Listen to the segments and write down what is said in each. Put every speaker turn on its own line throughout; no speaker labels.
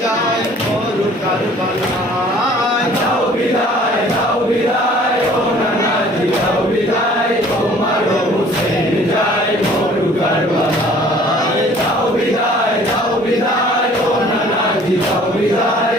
চায় মরু কারবালায়। দাও বিদায় দাও বিদায়, ও নানাজি দাও বিদায়, তোমার হোসেন যায় মরু কারবালায়। দাও বিদায় দাও বিদায়, ও নানাজি দাও বিদায়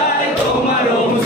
বিদায় তোমারও